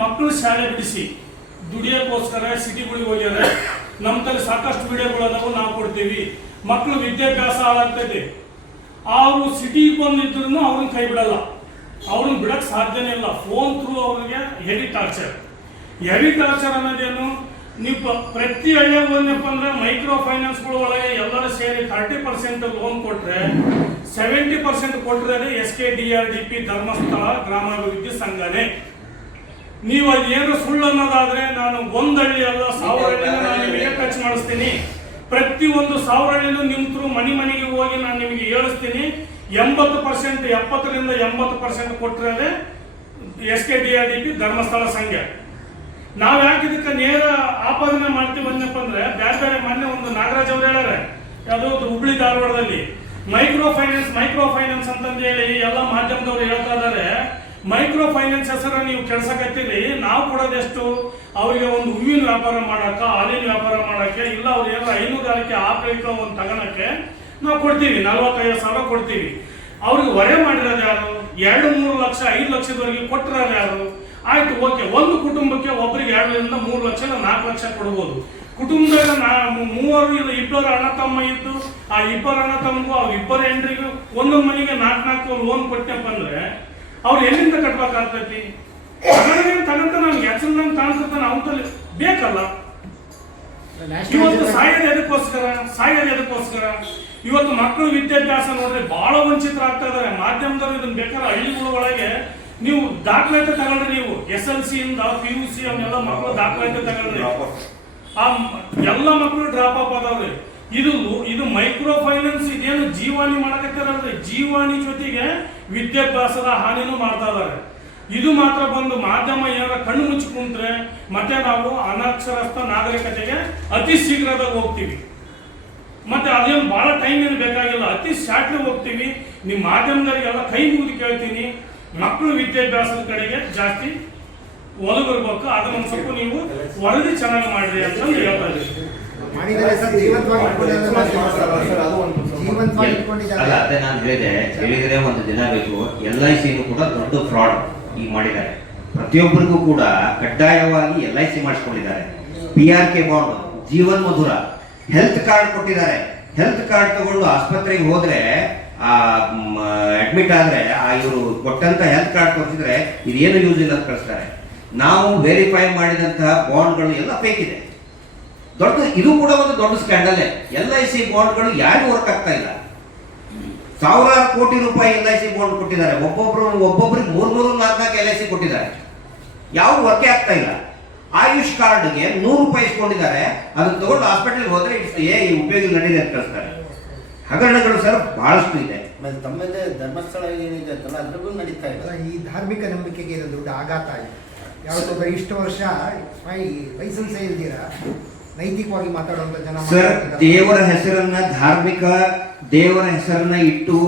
ಮಕ್ಕಳು ಶಾಲೆ ಬಿಡಿಸಿ, ದುಡಿಯೋಕ್ಕೋಸ್ಕರ ಸಿಟಿಗಳಿಗೆ ಹೋಗ್ಯಾರ. ನಮ್ಮ ತಲೆ ಸಾಕಷ್ಟು ವಿಡಿಯೋಗಳು ನಾವು ಕೊಡ್ತೀವಿ. ಮಕ್ಕಳು ವಿದ್ಯಾಭ್ಯಾಸ ಹಾಳಾಗ್ತೈತೆ ಅವರು ಸಿಟಿಗೆ ಬಂದಿದ್ರು ಅವ್ರನ್ನ ಕೈ ಬಿಡಲ್ಲ. ಅವ್ರನ್ನ ಬಿಡಕ್ಕೆ ಸಾಧ್ಯನೇ ಇಲ್ಲ. ಫೋನ್ ಥ್ರೂ ಅವ್ರಿಗೆ ಹೆವಿ ಟಾರ್ಚರ್ ಹೆವಿ ಟಾರ್ಚರ್ ಅನ್ನೋದೇನು ನೀವು ಪ್ರತಿ ಹಳ್ಳಿ ಹೋದ್ನಪ್ಪ ಅಂದ್ರೆ ಮೈಕ್ರೋ ಫೈನಾನ್ಸ್ಗಳ ಒಳಗೆ ಎಲ್ಲರೂ ಸೇರಿ ತರ್ಟಿ ಪರ್ಸೆಂಟ್ ಲೋನ್ ಕೊಟ್ರೆ ಸೆವೆಂಟಿ ಪರ್ಸೆಂಟ್ ಕೊಟ್ಟರೆ S K D R D P Dharmasthala ಗ್ರಾಮಾಭಿವೃದ್ಧಿ ಸಂಘನೇ. ನೀವು ಅದೇನು ಸುಳ್ಳು ಅನ್ನೋದಾದ್ರೆ ನಾನು ಒಂದಳ್ಳಿ ಅಲ್ಲ ಸಾವಿರ ನಾನು ನಿಮಗೆ ಟಚ್ ಮಾಡಿಸ್ತೀನಿ. ಪ್ರತಿ ಒಂದು ಸಾವಿರ ಹಳ್ಳಿನೂ ನಿಮ್ ಥ್ರೂ ಮನೆ ಮನೆಗೆ ಹೋಗಿ ನಾನು ನಿಮಗೆ ಹೇಳಿಸ್ತೀನಿ. ಎಂಬತ್ತು ಪರ್ಸೆಂಟ್ ಎಪ್ಪತ್ತರಿಂದ ಎಂಬತ್ತು ಪರ್ಸೆಂಟ್ ಕೊಟ್ಟರೆ S K D R D P, Dharmasthala ಸಂಘ. ನಾವು ಯಾಕೆ ಇದಕ್ಕೆ ನೇರ ಆಪಾದನೆ ಮಾಡ್ತೀವಿ ಬಂದಪ್ಪ ಅಂದ್ರೆ ಬೇರೆ ಬೇರೆ ಮೊನ್ನೆ ಒಂದು ನಾಗರಾಜ್ ಅವ್ರು ಹೇಳಾರೆ ಯಾವುದೋ ಒಂದು ಹುಬ್ಳಿ ಧಾರವಾಡದಲ್ಲಿ. ಮೈಕ್ರೋ ಫೈನಾನ್ಸ್ ಮೈಕ್ರೋ ಫೈನಾನ್ಸ್ ಅಂತಂದು ಹೇಳಿ ಎಲ್ಲ ಮಾಧ್ಯಮದವ್ರು ಹೇಳ್ತಾ ಇದಾರೆ ಮೈಕ್ರೋ ಫೈನಾನ್ಸ್ ಹೆಸರ ನೀವು ಕೆಲ್ಸಕತ್ತೀರಿ ನಾವು ಕೊಡೋದೆಷ್ಟು? ಅವರಿಗೆ ಒಂದು ಹೂವಿನ ವ್ಯಾಪಾರ ಮಾಡಕ್ಕ, ಹಾಲಿನ ವ್ಯಾಪಾರ ಮಾಡೋಕ್ಕೆ, ಇಲ್ಲ ಅವ್ರು ಏನಾರ ಹೈನುಗಾರಿಕೆ ಆಕಳಿಕ ಒಂದು ತಗೋಳಕ್ಕೆ ನಾವು ಕೊಡ್ತೀವಿ, ನಲವತ್ತೈದು ಸಾವಿರ ಕೊಡ್ತೀವಿ. ಅವ್ರಿಗೆ ಹೊರೆ ಮಾಡಿರೋದು ಯಾರು? ಎರಡು ಮೂರು ಲಕ್ಷ, ಐದು ಲಕ್ಷದವರೆಗೆ ಕೊಟ್ಟಿರೋದು ಯಾರು? ಆಯ್ತು, ಓಕೆ, ಒಂದು ಕುಟುಂಬಕ್ಕೆ ಒಬ್ಬರಿಗೆ ಎರಡರಿಂದ ಮೂರು ಲಕ್ಷ ನಾಲ್ಕು ಲಕ್ಷ ಕೊಡ್ಬೋದು. ಕುಟುಂಬದಾಗ ನಾ ಮೂವರು ಇಲ್ಲ, ಇಬ್ಬರು ಅಣ್ಣ ತಮ್ಮ ಇದ್ದು, ಆ ಇಬ್ಬರು ಅಣ್ಣ ತಮ್ಮಗೂ ಅವ್ರ ಇಬ್ಬರು ಹೆಂಡ್ರಿಗೂ ಒಂದೊಂದು ಮನೆಗೆ ನಾಲ್ಕು ನಾಲ್ಕು ಲೋನ್ ಕೊಟ್ಟೆಪ್ಪ ಅಂದ್ರೆ ಅವ್ರು ಎಲ್ಲಿಂದ ಕಟ್ಬೇಕಾಗ್ತೈತಿ ತಗಂತ ನಮ್ಗೆ ಹೆಸರು ಕಾಣಿಸುತ್ತ ನಾವು ಬೇಕಲ್ಲ? ಇವತ್ತು ಸಾಯೋದು ಎದಕ್ಕೋಸ್ಕರ? ಸಾಯೋದು ಎದಕ್ಕೋಸ್ಕರ? ಇವತ್ತು ಮಕ್ಕಳು ವಿದ್ಯಾಭ್ಯಾಸ ನೋಡ್ರಿ ಬಹಳ ವಂಚಿತರಾಗ್ತಾ ಇದಾರೆ. ಮಾಧ್ಯಮದವರು ಇದನ್ನ ಬೇಕಾದ್ರೆ ಹಳ್ಳಿಗಳ ಒಳಗೆ ನೀವು ದಾಖಲಾತಿ ತಗೊಳ್ರಿ ನೀವು. ಎಸ್ ಎಲ್ ಸಿ ಇಂದ ಪಿ ಯು ಸಿ ಅವನ್ನೆಲ್ಲ ಮಕ್ಕಳು ದಾಖಲಾತಿ ತಗೊಳ್ರಿ. ಆ ಎಲ್ಲ ಮಕ್ಕಳು ಡ್ರಾಪ್ ಆಫ್ ಅದಾವ್ರಿ ಇದು ಇದು ಮೈಕ್ರೋ ಫೈನಾನ್ಸ್ ಇದೇನು ಜೀವಾನಿ ಮಾಡಕತ್ತಾರಲ್ರಿ ಜೀವಾನಿ ಜೊತೆಗೆ ವಿದ್ಯಾಭ್ಯಾಸದ ಹಾನಿನೂ ಮಾಡ್ತಾ ಇದ್ದಾರೆ. ಇದು ಮಾತ್ರ ಬಂದು ಮಾಧ್ಯಮ ಏನಾರ ಕಣ್ಣು ಮುಚ್ಚಿ ಕುಂತ್ರೆ ಮತ್ತೆ ನಾವು ಅನಕ್ಷರಸ್ಥ ನಾಗರಿಕತೆಗೆ ಅತಿ ಶೀಘ್ರದಾಗ ಹೋಗ್ತೀವಿ. ಮತ್ತೆ ಅದೇನು ಬಹಳ ಟೈಮ್ ಏನು ಬೇಕಾಗಿಲ್ಲ ಅತಿ ಶಾರ್ಟ್ಲಿ ಹೋಗ್ತೀವಿ. ನಿಮ್ಮ ಮಾಧ್ಯಮದವರಿಗೆಲ್ಲ ಕೈ ಮುಗಿದು ಕೇಳ್ತೀನಿ. ಮಕ್ಕಳು ವಿದ್ಯಾಭ್ಯಾಸದ ಕಡೆಗೆ ಜಾಸ್ತಿ ಒದಗಿರ್ಬೇಕು ಅದನ್ನ ಒಂದು ಸ್ವಲ್ಪ ನೀವು ವರದಿ ಚೆನ್ನಾಗಿ ಮಾಡ್ರಿ ಅಂತ ಹೇಳ್ತಾ ಇದ್ದೀನಿ. ಅಲ್ಲ ಅದೇ ನಾನು ಹೇಳಿದೆ ಹೇಳಿದ್ರೆ ಒಂದು ದಿನ ಬೇಕು. ಎಲ್ ಐ ಸಿನೂ ಕೂಡ ದೊಡ್ಡ ಫ್ರಾಡ್ ಈಗ ಮಾಡಿದ್ದಾರೆ. ಪ್ರತಿಯೊಬ್ಬರಿಗೂ ಕೂಡ ಕಡ್ಡಾಯವಾಗಿ L I C ಮಾಡಿಸ್ಕೊಂಡಿದ್ದಾರೆ. P R K bond Jeevan Madhura health card ಕೊಟ್ಟಿದ್ದಾರೆ. ಹೆಲ್ತ್ ಕಾರ್ಡ್ ತಗೊಂಡು ಆಸ್ಪತ್ರೆಗೆ ಹೋದ್ರೆ ಆ ಅಡ್ಮಿಟ್ ಆದ್ರೆ ಆ ಇವರು ಕೊಟ್ಟಂತ ಹೆಲ್ತ್ ಕಾರ್ಡ್ ತೋರಿಸಿದ್ರೆ ಇದೇನು ಯೂಸ್ ಇಲ್ಲ ಅಂತ ಕಳಿಸ್ತಾರೆ. ನಾವು ವೆರಿಫೈ ಮಾಡಿದಂತಹ ಬಾಂಡ್ಗಳು ಎಲ್ಲ ಫೇಕ್ ಇದೆ. ದೊಡ್ಡ ಇದು ಕೂಡ ಒಂದು ದೊಡ್ಡ ಸ್ಕ್ಯಾಂಡಲ್ ಎಲ್ ಐ ಸಿ ಬಾಂಡ್ಗಳು ಯಾರು ವರ್ಕ್ ಆಗ್ತಾ ಇಲ್ಲ. ಸಾವಿರಾರು ಕೋಟಿ ರೂಪಾಯಿ ಎಲ್ ಐ ಸಿ ಬಾಂಡ್ ಕೊಟ್ಟಿದ್ದಾರೆ. ಒಬ್ಬೊಬ್ರು ಒಬ್ಬೊಬ್ರಿಗೆ ಮೂರ್ ಮೂರು ನಾಲ್ಕು ನಾಲ್ಕು ಎಲ್ ಐ ಸಿ ಕೊಟ್ಟಿದ್ದಾರೆ. ಯಾವ ವರ್ಕೇ ಆಗ್ತಾ ಇಲ್ಲ. ಆಯುಷ್ ಕಾರ್ಡ್ಗೆ ನೂರು ರೂಪಾಯಿ ಇಸ್ಕೊಂಡಿದ್ದಾರೆ. ಅದನ್ನ ತಗೊಂಡು ಹಾಸ್ಪಿಟಲ್ ಹೋದ್ರೆ ಇಟ್ಸ್ ಏ ಈ ಉಪಯೋಗ ನಡೀಲಿ ಅಂತ ಕಳಿಸ್ತಾರೆ. ಹಗರಣಗಳು ಸರ್ ಬಹಳಷ್ಟು ಇದೆ. ತಮ್ಮದೇ ಧರ್ಮಸ್ಥಳ ಏನಿದೆ ಅಂತಲ್ಲ ಅದ್ರಿಗೂ ನಡೀತಾ ಇದೆ. ಈ ಧಾರ್ಮಿಕ ನಂಬಿಕೆಗೆ ಇದು ದೊಡ್ಡ ಆಘಾತ ಆಗಿದೆ. ಯಾವತ್ತೊಬ್ಬ ಇಷ್ಟು ವರ್ಷ ಲೈಸೆನ್ಸ್ ಇಲ್ದಿರ ನೈತಿಕವಾಗಿ ಮಾತಾಡುವಂತ ಜನ ಸರ್ ದೇವರ ಹೆಸರನ್ನ ಧಾರ್ಮಿಕ ದೇವರ ಹೆಸರನ್ನ ಇಟ್ಟು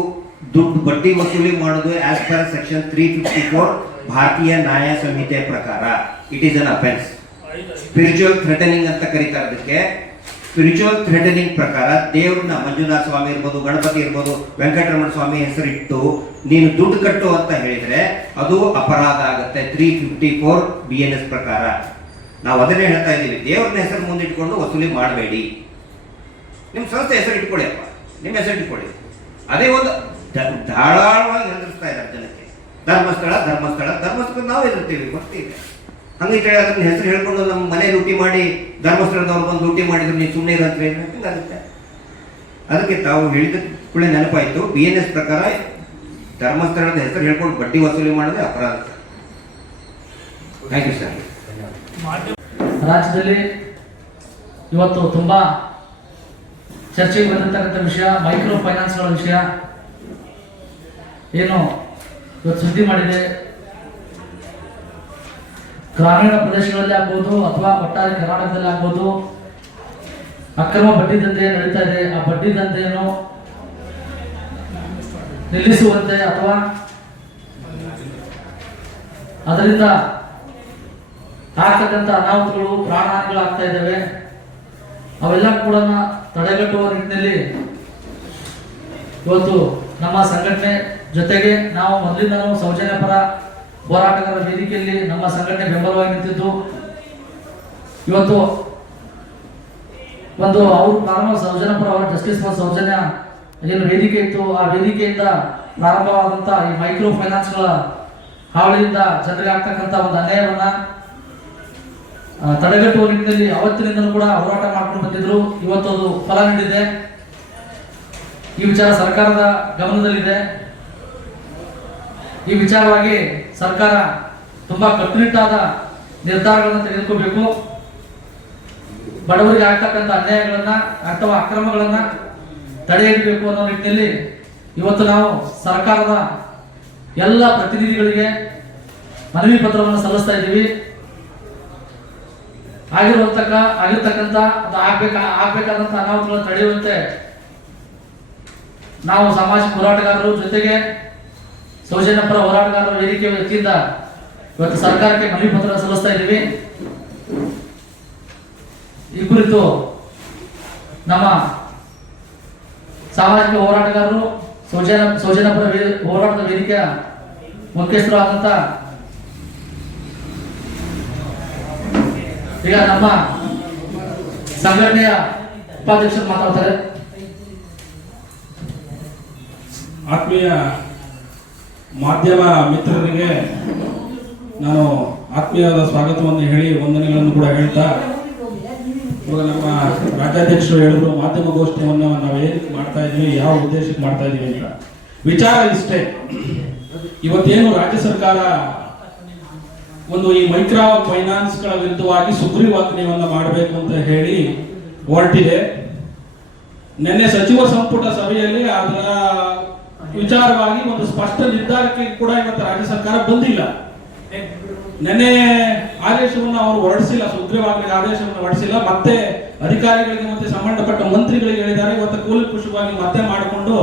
ದುಡ್ಡು ಬಡ್ಡಿ ವಸೂಲಿ ಮಾಡೋದು as per section three fifty four Bharatiya Nyaya Samhita ಪ್ರಕಾರ. It is an offence spiritual threatening ಅಂತ ಕರೀತಾರೆ ಅದಕ್ಕೆ. ಸ್ಪಿರಿಚುವಲ್ ಥ್ರೆಟನಿಂಗ್ ಪ್ರಕಾರ ದೇವ್ರನ್ನ ಮಂಜುನಾಥ ಸ್ವಾಮಿ ಇರ್ಬೋದು ಗಣಪತಿ ಇರ್ಬೋದು ವೆಂಕಟರಮಣ ಸ್ವಾಮಿ ಹೆಸರಿಟ್ಟು ನೀನು ದುಡ್ಡು ಕಟ್ಟು ಅಂತ ಹೇಳಿದ್ರೆ ಅದು ಅಪರಾಧ ಆಗುತ್ತೆ. Three fifty four B N S ಪ್ರಕಾರ. ನಾವು ಅದನ್ನೇ ಹೇಳ್ತಾ ಇದ್ದೀವಿ. ದೇವ್ರನ್ನ ಹೆಸರು ಮುಂದಿಟ್ಕೊಂಡು ವಸೂಲಿ ಮಾಡಬೇಡಿ. ನಿಮ್ಮ ಸಂಸ್ಥೆ ಹೆಸರು ಇಟ್ಕೊಳ್ಳಿ ಅಪ್ಪ. ನಿಮ್ಮ ಹೆಸರು ಇಟ್ಕೊಳ್ಳಿ. ಅದೇ ಒಂದು ಧಾರಾಳವಾಗಿ ಹೆದರಿಸ್ತಾ ಇದ್ದಾರೆ ಜನಕ್ಕೆ. ಧರ್ಮಸ್ಥಳ ಧರ್ಮಸ್ಥಳ ಧರ್ಮಸ್ಥಳ ನಾವು ಹೆದರ್ತೀವಿ ಬರ್ತೀವಿ ಹಂಗೆ ಅದನ್ನ ಹೆಸರು ಹೇಳ್ಕೊಂಡು ನಮ್ಮ ಮನೆ ಲೂಟಿ ಮಾಡಿ, ಧರ್ಮಸ್ಥಳದವ್ರು ಬಂದು ಲೂಟಿ ಮಾಡಿದ್ರು ನೀವು ಸುಮ್ಮನೆ ಇರಂತ್ರಿ ಹಿಂಗಾಗುತ್ತೆ ಅದಕ್ಕೆ ತಾವು ಹೇಳಿದ ಕೂಡ ನೆನಪಾಯಿತು. ಬಿ ಎನ್ ಎಸ್ ಪ್ರಕಾರ ಧರ್ಮಸ್ಥಳದ ಹೆಸರು ಹೇಳ್ಕೊಂಡು ಬಡ್ಡಿ ವಸೂಲಿ ಮಾಡಿದ್ರೆ ಅಪರಾಧ. ಥ್ಯಾಂಕ್ ಯು ಸರ್ ರಾಜ್ಯದಲ್ಲಿ ಇವತ್ತು ತುಂಬಾ ಚರ್ಚೆಗೆ ಬಂದಿರತಕ್ಕಂಥ ವಿಷಯ, ಮೈಕ್ರೋ ಫೈನಾನ್ಸ್ಗಳ ವಿಷಯ. ಏನು ಇವತ್ತು ಸುದ್ದಿ ಮಾಡಿದೆ. ಗ್ರಾಮೀಣ ಪ್ರದೇಶಗಳಲ್ಲಿ ಆಗ್ಬೋದು ಅಥವಾ ಒಟ್ಟಾರೆ ಕರ್ನಾಟಕದಲ್ಲಿ ಆಗ್ಬೋದು. ಅಕ್ರಮ ಬಡ್ಡಿ ದಂಧೆ ನಡೀತಾ ಇದೆ. ಆ ಬಡ್ಡಿ ದಂಧೆಯನ್ನು ನಿಲ್ಲಿಸುವಂತೆ ಅಥವಾ ಅದರಿಂದ ಆಗ್ತಕ್ಕಂಥ ಅನಾಹುತಗಳು, ಪ್ರಾಣಹಾನಿಗಳಾಗ್ತಾ ಇದ್ದಾವೆ. ಅವೆಲ್ಲ ಕೂಡ ತಡೆಗಟ್ಟುವ ನಿಟ್ಟಿನಲ್ಲಿ ಇವತ್ತು ನಮ್ಮ ಸಂಘಟನೆ ಜೊತೆಗೆ ನಾವು ಮೊದಲಿಂದನೂ ಸೌಜನ್ಯ ಪರ ಹೋರಾಟಗಾರರ ವೇದಿಕೆಯಲ್ಲಿ ನಮ್ಮ ಸಂಘಟನೆ ಬೆಂಬಲವಾಗಿ ನಿಂತಿದ್ದು. ಇವತ್ತು ಒಂದು ಅವರು ಪ್ರಾರಂಭ ಸೌಜನ್ಯಪುರ ಅವರ ಜಸ್ಟಿಸ್ ಫಾರ್ ಸೌಜನ್ಯ ಏನು ವೇದಿಕೆ ಇತ್ತು. ಆ ವೇದಿಕೆಯಿಂದ ಪ್ರಾರಂಭವಾದಂಥ ಈ ಮೈಕ್ರೋ ಫೈನಾನ್ಸ್ಗಳ ಹಾವಳಿಯಿಂದ ಜನರಿಗೆ ಆಗ್ತಕ್ಕಂಥ ಒಂದು ಅನ್ಯಾಯವನ್ನ ತಡೆಗಟ್ಟುವ ನಿಟ್ಟಿನಲ್ಲಿ ಅವತ್ತಿನಿಂದಲೂ ಕೂಡ ಹೋರಾಟ ಮಾಡ್ಕೊಂಡು ಬಂದಿದ್ರು. ಇವತ್ತು ಅದು ಫಲ ನೀಡಿದೆ. ಈ ವಿಚಾರ ಸರ್ಕಾರದ ಗಮನದಲ್ಲಿದೆ. ಈ ವಿಚಾರವಾಗಿ ಸರ್ಕಾರ ತುಂಬಾ ಕಟ್ಟುನಿಟ್ಟಾದ ನಿರ್ಧಾರಗಳನ್ನು ತೆಗೆದುಕೋಬೇಕು. ಬಡವರಿಗೆ ಆಗ್ತಕ್ಕಂಥ ಅನ್ಯಾಯಗಳನ್ನ ಅಥವಾ ಅಕ್ರಮಗಳನ್ನ ತಡೆಯಬೇಕು ಅನ್ನೋ ನಿಟ್ಟಿನಲ್ಲಿ ಇವತ್ತು ನಾವು ಸರ್ಕಾರದ ಎಲ್ಲ ಪ್ರತಿನಿಧಿಗಳಿಗೆ ಮನವಿ ಪತ್ರವನ್ನು ಸಲ್ಲಿಸ್ತಾ ಇದ್ದೀವಿ. ಆಗಿರುವಂತಕ್ಕ ಆಗಿರ್ತಕ್ಕಂಥ ಅದು ಆಗ್ಬೇಕ ಆಗ್ಬೇಕಾದಂತ ಅನಾಹುತಗಳನ್ನು ತಡೆಯುವಂತೆ ನಾವು ಸಮಾಜ ಹೋರಾಟಗಾರರು ಜೊತೆಗೆ ಸೌಜನ್ಯಪರ ಹೋರಾಟಗಾರರ ವೇದಿಕೆ ವ್ಯಕ್ತಿಯಿಂದ ಇವತ್ತು ಸರ್ಕಾರಕ್ಕೆ ಮನವಿ ಪತ್ರ ಸಲ್ಲಿಸ್ತಾ ಇದ್ದೀವಿ. ಈ ಕುರಿತು ನಮ್ಮ ಸಾಮಾಜಿಕ ಹೋರಾಟಗಾರರು ಸೌಜನ್ಯ ಸೌಜನ್ಯಪುರ ಪರ ಹೋರಾಟದ ವೇದಿಕೆಯ ಮುಖ್ಯಸ್ಥರು ಆದಂತ ಈಗ ನಮ್ಮ ಸಂಘಟನೆಯ ಉಪಾಧ್ಯಕ್ಷರು ಮಾತಾಡ್ತಾರೆ. ಆತ್ಮೀಯ ಮಾಧ್ಯಮ ಮಿತ್ರರಿಗೆ ನಾನು ಆತ್ಮೀಯವಾದ ಸ್ವಾಗತವನ್ನು ಹೇಳಿ ವಂದನೆಗಳನ್ನು ಕೂಡ ಹೇಳ್ತಾ, ಇವಾಗ ನಮ್ಮ ರಾಜ್ಯಾಧ್ಯಕ್ಷರು ಹೇಳಿದ್ರು ಮಾಧ್ಯಮಗೋಷ್ಠಿಯನ್ನು ನಾವು ಏನಕ್ಕೆ ಮಾಡ್ತಾ ಇದೀವಿ, ಯಾವ ಉದ್ದೇಶಕ್ಕೆ ಮಾಡ್ತಾ ಇದೀವಿ ಅಂತ. ವಿಚಾರ ಇಷ್ಟೇ. ಇವತ್ತೇನು ರಾಜ್ಯ ಸರ್ಕಾರ ಒಂದು ಈ ಮೈಕ್ರೋ ಫೈನಾನ್ಸ್ಗಳ ವಿರುದ್ಧವಾಗಿ ಸುಗ್ರೀವಾಜ್ಞೆಯನ್ನು ಮಾಡಬೇಕು ಅಂತ ಹೇಳಿ ಹೊರಟಿದೆ. ನಿನ್ನೆ ಸಚಿವ ಸಂಪುಟ ಸಭೆಯಲ್ಲಿ ಅದರ ವಿಚಾರವಾಗಿ ಒಂದು ಸ್ಪಷ್ಟ ನಿರ್ಧಾರಕ್ಕೆ ಕೂಡ ಇವತ್ತು ರಾಜ್ಯ ಸರ್ಕಾರ ಬಂದಿಲ್ಲ. ನಿನ್ನೆ ಆದೇಶವನ್ನು ಅವರು ಹೊರಡಿಸಿಲ್ಲ ಸುಗ್ರೀವಾಜ್ಞೆ ಆದೇಶವನ್ನು ಹೊರಡಿಸಿಲ್ಲ. ಮತ್ತೆ ಅಧಿಕಾರಿಗಳಿಗೆ ಮತ್ತೆ ಸಂಬಂಧಪಟ್ಟ ಮಂತ್ರಿಗಳಿಗೆ ಹೇಳಿದ್ದಾರೆ. ಇವತ್ತು ಕೂಲಂಕುಷವಾಗಿ ಮತ್ತೆ ಮಾಡಿಕೊಂಡು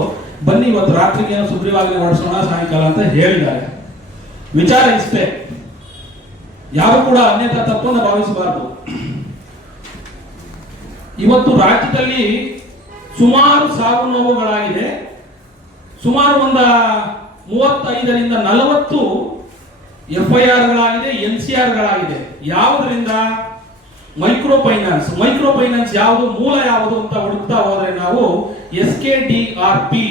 ಬನ್ನಿ, ಇವತ್ತು ರಾತ್ರಿಗೆ ಸುಗ್ರೀವಾಜ್ಞೆ ಹೊರಡಿಸೋಣ, ಸಾಯಂಕಾಲ ಅಂತ ಹೇಳಿದ್ದಾರೆ. ವಿಚಾರ ಇಷ್ಟೇ. ಯಾರು ಕೂಡ ಅನ್ಯತಾ ತಪ್ಪನ್ನು ಭಾವಿಸಬಾರದು. ಇವತ್ತು ರಾಜ್ಯದಲ್ಲಿ ಸುಮಾರು ಸಾವು ನೋವುಗಳಾಗಿದೆ. ಸುಮಾರು ಒಂದು ಮೂವತ್ತೈದರಿಂದ ನಲವತ್ತು ಎಫ್ ಐ ಆರ್ಗಳಾಗಿದೆ ಎನ್ ಸಿ ಆರ್ಗಳಾಗಿದೆ. ಯಾವುದರಿಂದ? ಮೈಕ್ರೋ ಫೈನಾನ್ಸ್ ಮೈಕ್ರೋ ಫೈನಾನ್ಸ್ ಯಾವುದು? ಮೂಲ ಯಾವುದು ಅಂತ ಹುಡುಕ್ತಾ ಹೋದ್ರೆ ನಾವು S K D R P,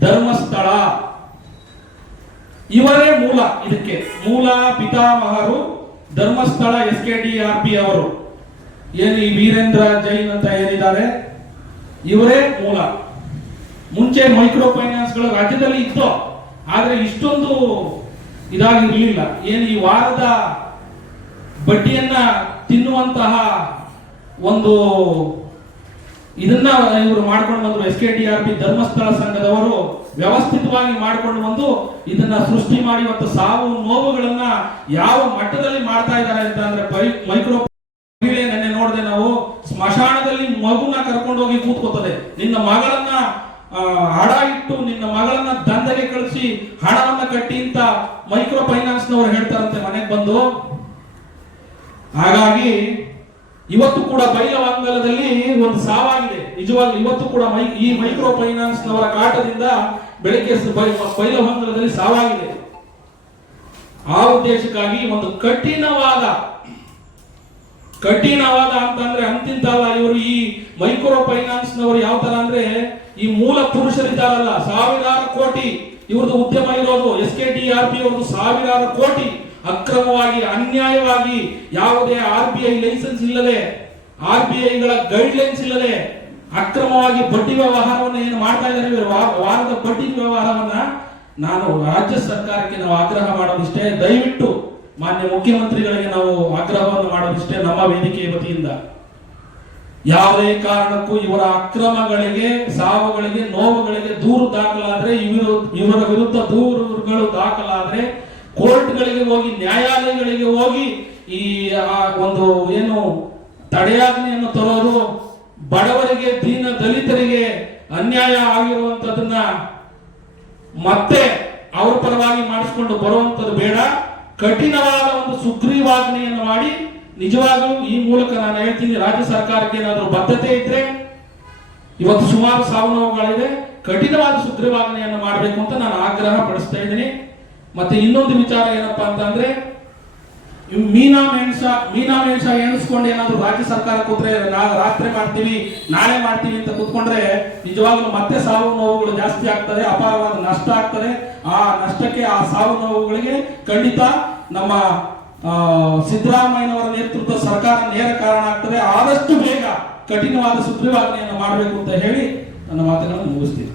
Dharmasthala. ಇವರೇ ಮೂಲ. ಇದಕ್ಕೆ ಮೂಲ ಪಿತಾಮಹರು Dharmasthala S K D R P ಅವರು. ಏನು ಈ ವೀರೇಂದ್ರ ಜೈನ್ ಅಂತ ಏನಿದ್ದಾರೆ? ಇವರೇ ಮೂಲ. ಮುಂಚೆ ಮೈಕ್ರೋ ಫೈನಾನ್ಸ್ಗಳು ರಾಜ್ಯದಲ್ಲಿ ಇತ್ತು. ಆದರೆ ಇಷ್ಟೊಂದು ಇದಾಗಿರಲಿಲ್ಲ. ಏನು ಈ ವಾರದ ಬಡ್ಡಿಯನ್ನ ತಿನ್ನುವಂತಹ ಒಂದು ಇದನ್ನ ಇವರು ಮಾಡ್ಕೊಂಡು ಬಂದ್ರು S K T R P Dharmasthala ಸಂಘದವರು ವ್ಯವಸ್ಥಿತವಾಗಿ ಮಾಡ್ಕೊಂಡು ಬಂದು ಇದನ್ನ ಸೃಷ್ಟಿ ಮಾಡಿ ಮತ್ತು ಸಾವು ನೋವುಗಳನ್ನ ಯಾವ ಮಟ್ಟದಲ್ಲಿ ಮಾಡ್ತಾ ಇದ್ದಾರೆ ಅಂತ ಅಂದ್ರೆ ಮೈಕ್ರೋ ಮಹಿಳೆ ನೆನ್ನೆ ನೋಡಿದೆ ನಾವು ಸ್ಮಶಾನದಲ್ಲಿ ಮಗುನ ಕರ್ಕೊಂಡು ಹೋಗಿ ಕೂತ್ಕೋತದೆ. ನಿನ್ನ ಮಗಳನ್ನ ಹಣ ಇಟ್ಟು ನಿನ್ನ ಮಗಳನ್ನ ದಂಧೆಗೆ ಕಳಿಸಿ ಹಣವನ್ನ ಕಟ್ಟಿ ಅಂತ ಮೈಕ್ರೋ ಫೈನಾನ್ಸ್ ನವರು ಹೇಳ್ತಾರಂತೆ ಮನೆಗೆ ಬಂದು. ಹಾಗಾಗಿ ಇವತ್ತು ಕೂಡ ಬೈಲವಾಂಗಲದಲ್ಲಿ ಒಂದು ಸಾವಾಗಿದೆ. ನಿಜವಾಗಿ ಇವತ್ತು ಕೂಡ ಈ ಮೈಕ್ರೋ ಫೈನಾನ್ಸ್ ನವರ ಕಾಟದಿಂದ ಬೆಳಗ್ಗೆ ಬೈಲ ವಾಂಗಲದಲ್ಲಿ ಸಾವಾಗಿದೆ. ಆ ಉದ್ದೇಶಕ್ಕಾಗಿ ಒಂದು ಕಠಿಣವಾದ ಕಠಿಣವಾದ ಅಂತಂದ್ರೆ ಅಂತಿಂತಲ್ಲ ಇವರು ಈ ಮೈಕ್ರೋ ಫೈನಾನ್ಸ್ ನವರು ಯಾವ ತರ ಅಂದ್ರೆ ಈ ಮೂಲ ಪುರುಷರಿದ್ದಾರಲ್ಲ, ಸಾವಿರಾರು ಕೋಟಿ. ಇವ್ರದ್ದು ಉದ್ಯಮ ಇರೋದು S K T R P ಅವ್ರದ್ದು ಸಾವಿರಾರು ಕೋಟಿ. ಅಕ್ರಮವಾಗಿ, ಅನ್ಯಾಯವಾಗಿ ಯಾವುದೇ ಆರ್ ಬಿ ಐ ಲೈಸೆನ್ಸ್ ಇಲ್ಲದೆ, ಆರ್ ಬಿ ಐಗಳ ಗೈಡ್ ಲೈನ್ಸ್ ಇಲ್ಲದೆ ಅಕ್ರಮವಾಗಿ ಬಡ್ಡಿ ವ್ಯವಹಾರವನ್ನು ಏನು ಮಾಡ್ತಾ ಇದ್ದಾರೆ ವಾರದ ಬಡ್ಡಿ ವ್ಯವಹಾರವನ್ನ ನಾನು ರಾಜ್ಯ ಸರ್ಕಾರಕ್ಕೆ ನಾವು ಆಗ್ರಹ ಮಾಡೋದಿಷ್ಟೇ. ದಯವಿಟ್ಟು ಮಾನ್ಯ ಮುಖ್ಯಮಂತ್ರಿಗಳಿಗೆ ನಾವು ಆಗ್ರಹವನ್ನು ಮಾಡೋದಿಷ್ಟೇ ನಮ್ಮ ವೇದಿಕೆಯ ವತಿಯಿಂದ. ಯಾವುದೇ ಕಾರಣಕ್ಕೂ ಇವರ ಅಕ್ರಮಗಳಿಗೆ, ಸಾವುಗಳಿಗೆ, ನೋವುಗಳಿಗೆ ದೂರು ದಾಖಲಾದ್ರೆ, ಇವರು ಇವರ ವಿರುದ್ಧ ದೂರುಗಳು ದಾಖಲಾದ್ರೆ ಕೋರ್ಟ್ಗಳಿಗೆ ಹೋಗಿ, ನ್ಯಾಯಾಲಯಗಳಿಗೆ ಹೋಗಿ ಈ, ಆ ಒಂದು ಏನು ತಡೆಯಾಜ್ಞೆಯನ್ನು ತರೋದು ಬಡವರಿಗೆ, ದೀನ ದಲಿತರಿಗೆ ಅನ್ಯಾಯ ಆಗಿರುವಂತದನ್ನ ಮತ್ತೆ ಅವ್ರ ಪರವಾಗಿ ಮಾಡಿಸ್ಕೊಂಡು ಬರುವಂತದ್ದು ಬೇಡ. ಕಠಿಣವಾದ ಒಂದು ಸುಗ್ರೀವಾಜ್ಞೆಯನ್ನು ಮಾಡಿ ನಿಜವಾಗಲೂ ಈ ಮೂಲಕ ನಾನು ಹೇಳ್ತೀನಿ, ರಾಜ್ಯ ಸರ್ಕಾರಕ್ಕೆ ಏನಾದರೂ ಬದ್ಧತೆ ಇದ್ರೆ, ಇವತ್ತು ಸುಮಾರು ಸಾವು ನೋವುಗಳಿದೆ, ಕಠಿಣವಾದ ಸುಗ್ರೀವಾಜ್ಞೆಯನ್ನು ಮಾಡಬೇಕು ಅಂತ ನಾನು ಆಗ್ರಹ ಪಡಿಸ್ತಾ ಇದ್ದೀನಿ. ಮತ್ತೆ ಇನ್ನೊಂದು ವಿಚಾರ ಏನಪ್ಪಾ ಅಂತಂದ್ರೆ ಮೀನಾ ಮೇಣಸ ಮೀನಾ ಮೇಣಸ ಎಣಿಸ್ಕೊಂಡು ಏನಾದ್ರು ರಾಜ್ಯ ಸರ್ಕಾರ ಕೂತ್ರೆ ರಾತ್ರಿ ಮಾಡ್ತೀವಿ, ನಾಳೆ ಮಾಡ್ತೀವಿ ಅಂತ ಕೂತ್ಕೊಂಡ್ರೆ ನಿಜವಾಗ್ಲೂ ಮತ್ತೆ ಸಾವು ನೋವುಗಳು ಜಾಸ್ತಿ ಆಗ್ತದೆ, ಅಪಾರವಾದ ನಷ್ಟ ಆಗ್ತದೆ. ಆ ನಷ್ಟಕ್ಕೆ ಆ ಸಾವು ನೋವುಗಳಿಗೆ ಖಂಡಿತ ನಮ್ಮ ಸಿದ್ದರಾಮಯ್ಯನವರ ನೇತೃತ್ವದ ಸರ್ಕಾರ ನೇರ ಕಾರಣ ಆಗ್ತದೆ. ಆದಷ್ಟು ಬೇಗ ಕಠಿಣವಾದ ಸುಗ್ರೀವಾಜ್ಞೆಯನ್ನು ಮಾಡಬೇಕು ಅಂತ ಹೇಳಿ ನನ್ನ ಮಾತುಗಳನ್ನು ಮುಗಿಸ್ತೀನಿ.